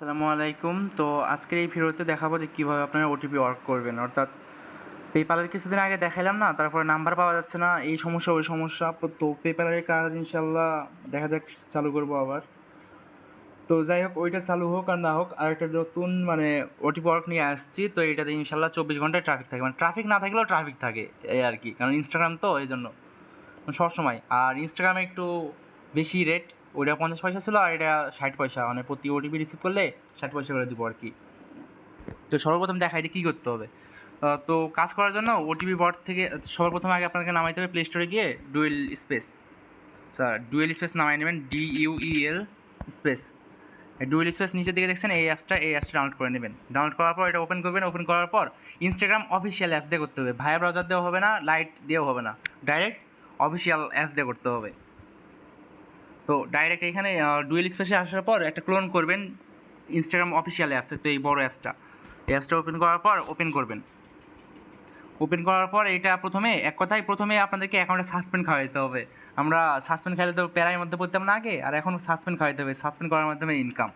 আসসালামু আলাইকুম। তো আজকের এই ভিডিওতে দেখাবো যে কীভাবে আপনারা ওটিপি ওয়ার্ক করবেন। অর্থাৎ পেপ্যালের কিছুদিন আগে দেখাইলাম না, তারপরে নাম্বার পাওয়া যাচ্ছে না, এই সমস্যা ওই সমস্যা। তো পেপ্যালের কাজ ইনশাল্লাহ দেখা যাক চালু করবো আবার। তো যাই হোক, ওইটা চালু হোক আর না হোক, আর একটা নতুন ওটিপি ওয়ার্ক নিয়ে আসছি। তো এটাতে ইনশাল্লাহ 24 ঘন্টায় ট্রাফিক থাকে, ট্রাফিক না থাকলেও ট্রাফিক থাকে, এই আর কি। কারণ ইনস্টাগ্রাম তো এই জন্য সবসময়। আর ইনস্টাগ্রামে একটু বেশি রেট, ওইটা 50 পয়সা ছিল আর এটা 60 পয়সা, প্রতি ওটিপি রিসিভ করলে 60 পয়সা করে দিব আর কি। তো সর্বপ্রথম দেখাই যে কী করতে হবে। তো কাজ করার জন্য ওটিপি বট থেকে সর্বপ্রথম আগে আপনাকে নামাইতে হবে প্লে স্টোরে গিয়ে ডুয়েল স্পেস নামাই নেবেন, DUEL স্পেস। ডুয়েল স্পেস নিচের দিকে দেখছেন এই অ্যাপসটা ডাউনলোড করে নেবেন। ডাউনলোড করার পর এটা ওপেন করবেন। ওপেন করার পর ইনস্টাগ্রাম অফিসিয়াল অ্যাপস দিয়ে করতে হবে, ভায়া ব্রাউজার দেওয়া হবে না, লাইট দিয়েও হবে না, ডাইরেক্ট অফিসিয়াল অ্যাপস দিয়ে করতে হবে। তো ডাইরেক্ট এখানে ডুয়েল স্পেসে আসার পর একটা ক্লোন করবেন ইনস্টাগ্রাম অফিসিয়াল অ্যাপস, তো এই বড় অ্যাপসটা ওপেন করার পর ওপেন করবেন। ওপেন করার পর এটা প্রথমে আপনাদেরকে অ্যাকাউন্টে সাসপেন্ড খাওয়াইতে হবে। আমরা সাসপেন্ড খাইলে তো প্যারার মধ্যে পড়তাম না আগে, আর এখন সাসপেন্ড খাওয়াইতে হবে। সাসপেন্ড করার মাধ্যমে ইনকাম।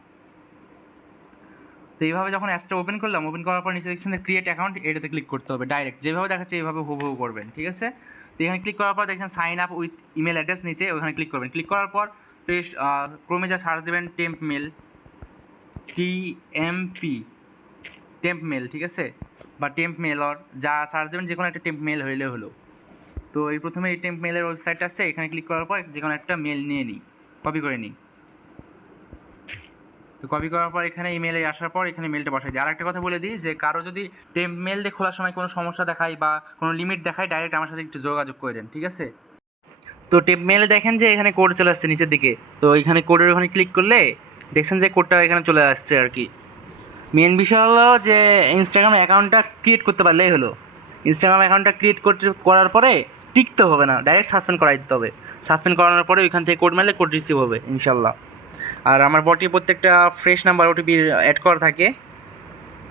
তো এইভাবে যখন অ্যাপসটা ওপেন করলাম, ওপেন করার পর নিচে দেখছেন ক্রিয়েট অ্যাকাউন্ট, এটাতে ক্লিক করতে হবে। ডাইরেক্ট যেভাবে দেখাচ্ছে এইভাবে হুবহু করবেন, ঠিক আছে? তো এখানে ক্লিক করার পর দেখছেন sign up with email address, নিচে ওখানে ক্লিক করবেন। ক্লিক করার পর ক্রোমে যা সার্চ দেবেন temp mail, TMP temp mail, ঠিক আছে? বা টেম্প মেলর যা সার্চ দেবেন, যে কোনো একটা টেম্প মেল হইলে হলো। তো এই প্রথমে এই টেম্প মেলের ওয়েবসাইট আছে, এখানে ক্লিক করার পর যে কোনো একটা মেল নিয়ে নিই, কপি করে নিই। তো কপি করার পর এখানে ইমেলে আসার পর এখানে মেলটা বসাই দিই। আর একটা কথা বলে দিই যে কারো যদি টেম্প মেল দিয়ে খোলার সময় কোনো সমস্যা দেখায় বা কোনো লিমিট দেখায়, ডাইরেক্ট আমার সাথে একটু যোগাযোগ করে দেন, ঠিক আছে? তো টেম্প মেলে দেখেন যে এখানে কোড চলে আসছে নিচের দিকে। তো এখানে কোডের ওখানে ক্লিক করলে দেখছেন যে কোডটা এখানে চলে আসছে আর কি। মেন বিষয় হলো যে ইনস্টাগ্রাম অ্যাকাউন্টটা ক্রিয়েট করতে পারলেই হলো। ইনস্টাগ্রাম অ্যাকাউন্টটা ক্রিয়েট করার পরে টিকতে হবে না, ডাইরেক্ট সাসপেন্ড করাই দিতে হবে। সাসপেন্ড করানোর পরে ওইখান থেকে কোড মারলে কোড রিসিভ হবে ইনশাল্লাহ। আর আমার বটে প্রত্যেকটা ফ্রেশ নাম্বার ওটিপি অ্যাড করা থাকে,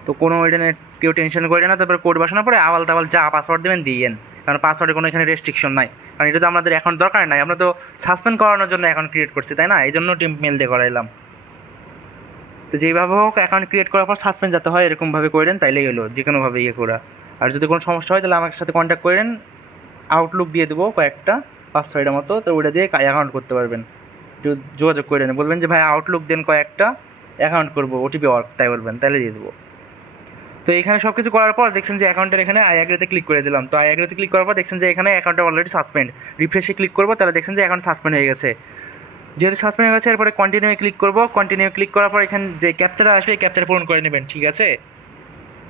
তো কোনো ওইটা কেউ টেনশন করে না। তারপরে কোড বসানোর পরে আবাল তাবাল যা পাসওয়ার্ড দেবেন দিয়েন, কারণ পাসওয়ার্ডে কোনো এখানে রেস্ট্রিকশন নাই। কারণ এটা তো আমাদের অ্যাকাউন্ট দরকার নাই, আমরা তো সাসপেন্ড করানোর জন্য অ্যাকাউন্ট ক্রিয়েট করছি, তাই না? এই জন্য টিম মেল দিয়ে করাইলাম। তো যেইভাবে হোক অ্যাকাউন্ট ক্রিয়েট করার পর সাসপেন্ড যাতে হয় এরকমভাবে করেন, তাইলেই হলো, যে কোনোভাবে ইয়ে করা। আর যদি কোনো সমস্যা হয় তাহলে আমার সাথে কন্ট্যাক্ট করেন, আউটলুক দিয়ে দেবো কয়েকটা, 5-6টা মতো, তো ওটা দিয়ে অ্যাকাউন্ট করতে পারবেন। একটু যোগাযোগ করে নেন, বলবেন যে ভাই আউটলুক দেন কয়েকটা, অ্যাকাউন্ট করবো ওটিপি ওয়ার্ক, তাই বলবেন, তাহলে দিয়ে দেবো। তো এখানে সব কিছু করার পর দেখছেন যে অ্যাকাউন্টের এখানে আই অ্যাগ্রিতে ক্লিক করে দিলাম। তো আই অ্যাগ্রিতে ক্লিক করার পর দেখছেন যে এখানে অ্যাকাউন্টটা অলরেডি সাসপেন্ড। রিফ্রেশে ক্লিক করবো, তাহলে দেখছেন যে অ্যাকাউন্ট সাসপেন্ড হয়ে গেছে। যেহেতু সাসপেন্ড হয়ে গেছে, এরপরে কন্টিনিউ ক্লিক করবো। কন্টিনিউ ক্লিক করার পর এখানে যে ক্যাপচারটা আসবে এই ক্যাপচার পূরণ করে নেবেন, ঠিক আছে?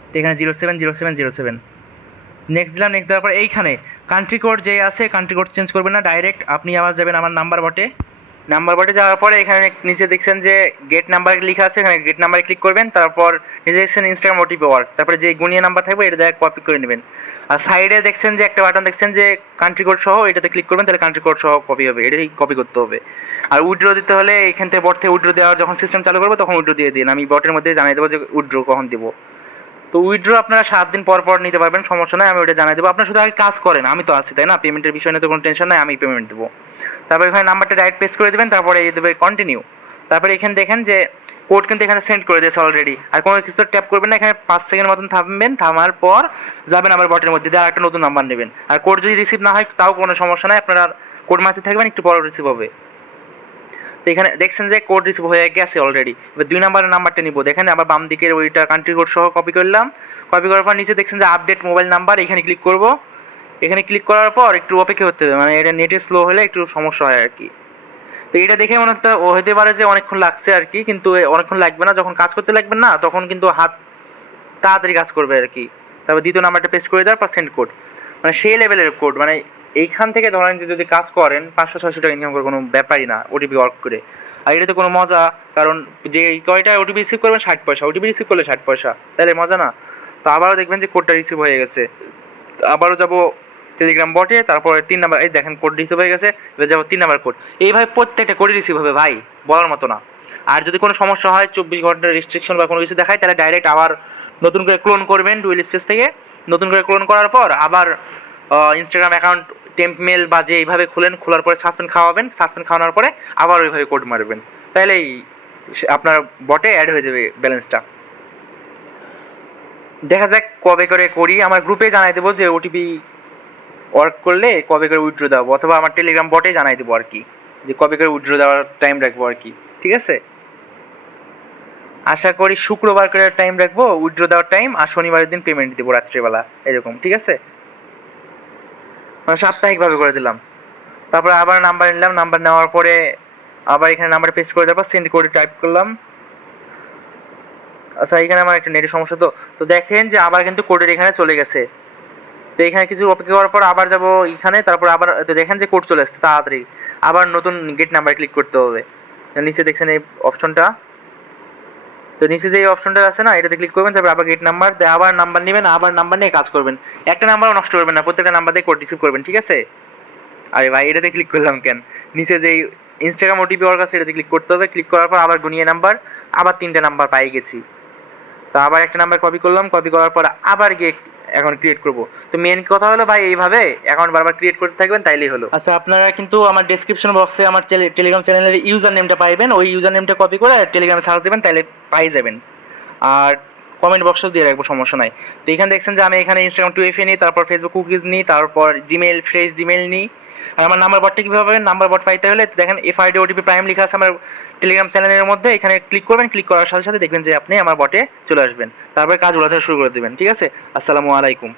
তো এখানে 070707 নেক্সট দিলাম। নেক্সট দেওয়ার পর এইখানে কান্ট্রি কোড যে আছে, কান্ট্রি কোড চেঞ্জ করবেন না, ডাইরেক্ট আপনি আবার যাবেন আমার নাম্বার বটে যাওয়ার পরে এখানে নিচে দেখছেন যে গেট নাম্বার লেখা আছে, এখানে গেট নাম্বারে ক্লিক করবেন। তারপর নিচে দেখছেন ইনস্টাগ্রাম ওটিপি ওয়ার্ক, তারপরে যে গুনিয়া নাম্বার থাকবে এটা দিয়ে কপি করে নেবেন। আর সাইডে দেখছেন যে একটা বাটন দেখছেন যে কান্ট্রি কোড সহ, এটাতে ক্লিক করবেন, তাহলে কান্ট্রি কোড সহ কপি হবে, এটাই কপি করতে হবে। আর উইথড্র দিতে হলে এখান থেকে বট থেকে উইথড্র দেওয়ার যখন সিস্টেম চালু করবো তখন উইথড্র দিয়ে দিন, আমি বটের মধ্যে জানিয়ে দেবো যে উইথড্র কখন দেবো। তো উইথড্র আপনারা 7 দিন পর পর নিতে পারবেন, সমস্যা নয়, আমি ওটা জানিয়ে দেবো। আপনারা শুধু আগে কাজ করেন, আমি তো আছি, তাই না? পেমেন্টের বিষয় নিয়ে তো কোনো টেনশন নাই, আমি পেমেন্ট দেবো। তারপর এখানে নাম্বারটা ডাইরেক্ট পেস্ট করে দেবেন, তারপরে এই দেবে কন্টিনিউ। তারপরে এখানে দেখেন যে কোড কিন্তু এখানে সেন্ড করে দিয়েছে অলরেডি। আর কোনো কিছু ট্যাপ করবেন না, এখানে 5 সেকেন্ড মতন থামবেন, থামার পর যাবেন আবার বটের মধ্যে দিয়ে আরেকটা নতুন নাম্বার নেবেন। আর কোড যদি রিসিভ না হয় তাও কোনো সমস্যা নাই, আপনারা কোড মারতে থাকবেন, একটু পরে রিসিভ হবে। তো এখানে দেখছেন যে কোড রিসিভ হয়ে গেছে অলরেডি। এবার 2 নাম্বারের নাম্বারটা নিব, দেখেন আবার বাম দিকের ওইটা কান্ট্রি কোড সহ কপি করলাম। কপি করার পর নিচে দেখছেন যে আপডেট মোবাইল নাম্বার, এখানে ক্লিক করব। এখানে ক্লিক করার পর একটু অপেক্ষা করতে হবে, এটা নেটে স্লো হলে একটু সমস্যা হয় আর কি। তো এটা দেখে মনে হতে পারে যে অনেকক্ষণ লাগছে আর কি, কিন্তু অনেকক্ষণ লাগবে না। যখন কাজ করতে লাগবেন না তখন কিন্তু হাত তাড়াতাড়ি কাজ করবে আর কি। তারপর দ্বিতীয় নাম্বারটা পেস্ট করে দেওয়ার পর সেন্ড কোড, সেই লেভেলের কোড, এইখান থেকে ধরেন যে যদি কাজ করেন 500-600 টাকা ইনকাম করে কোনো ব্যাপারই না ওটিপি ওয়ার্ক করে। আর এটা তো কোনো মজা, কারণ যে কয়টা ওটিপি রিসিভ করবেন 60 পয়সা, ওটিপি রিসিভ করলে 60 পয়সা, তাহলে মজা না? তো আবারও দেখবেন যে কোডটা রিসিভ হয়ে গেছে। আবারও যাব টেলিগ্রাম বটে, তারপরে 3 নাম্বার, এই দেখেন কোড রিসিভ হয়ে গেছে। এবার যাবো 3 নাম্বার কোড। এইভাবে প্রত্যেকটা কোডই রিসিভ হবে ভাই, বলার মতো না। আর যদি কোনো সমস্যা হয়, 24 ঘন্টার রেস্ট্রিকশন বা কোনো কিছু দেখায়, তাহলে ডাইরেক্ট আবার নতুন করে ক্লোন করবেন ডুয়েল স্পেস থেকে। নতুন করে ক্লোন করার পর আবার ইনস্টাগ্রাম অ্যাকাউন্ট টেম্প মেল বা যে এইভাবে খোলার পরে সাসপেন্ড খাওয়াবেন, সাসপেন্ড খাওয়ানোর পরে আবার ওইভাবে কোড মারবেন, তাহলেই আপনার বটে অ্যাড হয়ে যাবে ব্যালেন্সটা। দেখা যাক কবে করে করি, আমার গ্রুপে জানাই দেবো যে ওটিপি ওয়ার্ক করলে কবে করে উইথড্র দেবো, অথবা আমার টেলিগ্রাম বটে জানাই দেবো আর কি, যে কবে করে উইথড্র দেওয়ার টাইম রাখবো আর কি। ঠিক আছে, আশা করি শুক্রবার করে টাইম রাখবো উইথড্র দেওয়ার টাইম, আর শনিবারের দিন পেমেন্ট দেবো রাত্রেবেলা এরকম। ঠিক আছে, সাপ্তাহিকভাবে করে দিলাম। তারপরে আবার নাম্বার নিলাম, নাম্বার নেওয়ার পরে আবার এখানে নাম্বার পেস্ট করে দেবো, সেন্ড করে টাইপ করলাম। আচ্ছা এখানে আমার একটা নেটের সমস্যা, তো তো দেখেন যে আবার কিন্তু কোডের এখানে চলে গেছে। তো এখানে কিছু অপেক্ষা করার পর আবার যাব এখানে, তারপর আবার তো দেখেন যে কোড চলে আসছে, তাড়াতাড়ি আবার নতুন গেট নাম্বার ক্লিক করতে হবে। নিচে দেখছেন এই অপশনটা, তো নিচে যে অপশনটা আছে না, এটাতে ক্লিক করবেন, তারপর আবার গেট নাম্বার দিয়ে আবার নাম্বার নেবেন, আবার নাম্বার নিয়ে কাজ করবেন। একটা নাম্বারও নষ্ট করবেন না, প্রত্যেকটা নাম্বার দিয়ে কোড রিসিভ করবেন। ঠিক আছে, আরে ভাই এটাতে ক্লিক করলাম কেন, নিচে যে ইনস্টাগ্রাম ওটিপি ওর কাছে এটাতে ক্লিক করতে হবে। ক্লিক করার পর আবার গুনিয়ে নাম্বার, আবার 3টে নাম্বার পাই গেছি। তো আবার একটা নাম্বার কপি করলাম, কপি করার পর আবার গিয়ে অ্যাকাউন্ট ক্রিয়েট করব। তো মেন কথা হলো ভাই এইভাবে অ্যাকাউন্ট বারবার ক্রিয়েট করতে থাকবেন, তাইলেই হলো। আচ্ছা আপনারা কিন্তু আমার ডেসক্রিপশন বক্সে আমার টেলিগ্রাম চ্যানেলের ইউজার নেমটা পাইবেন, ওই ইউজার নেমটা কপি করে টেলিগ্রামে সার্চ দেবেন, তাইলে পাই যাবেন। আর কমেন্ট বক্সেও দিয়ে রাখবো, সমস্যা নাই। তো এখানে দেখছেন যে আমি এখানে ইনস্টাগ্রাম 2FA নিই, তারপর ফেসবুক কুকিজ নিই, তারপর জিমেল ফ্রেশ জিমেল নিই। আর আমার নাম্বার বটটা কীভাবে পাবেন, নাম্বার বট পাইতে হলে দেখেন FID OTP প্রাইম লেখা আছে আমার টেলিগ্রাম চ্যানেলের মধ্যে, এখানে ক্লিক করবেন, ক্লিক করার সাথে সাথে দেখবেন যে আপনি আমার বটে চলে আসবেন, তারপরে কাজ ওলা শুরু করে দেবেন। ঠিক আছে, আসসালামু আলাইকুম।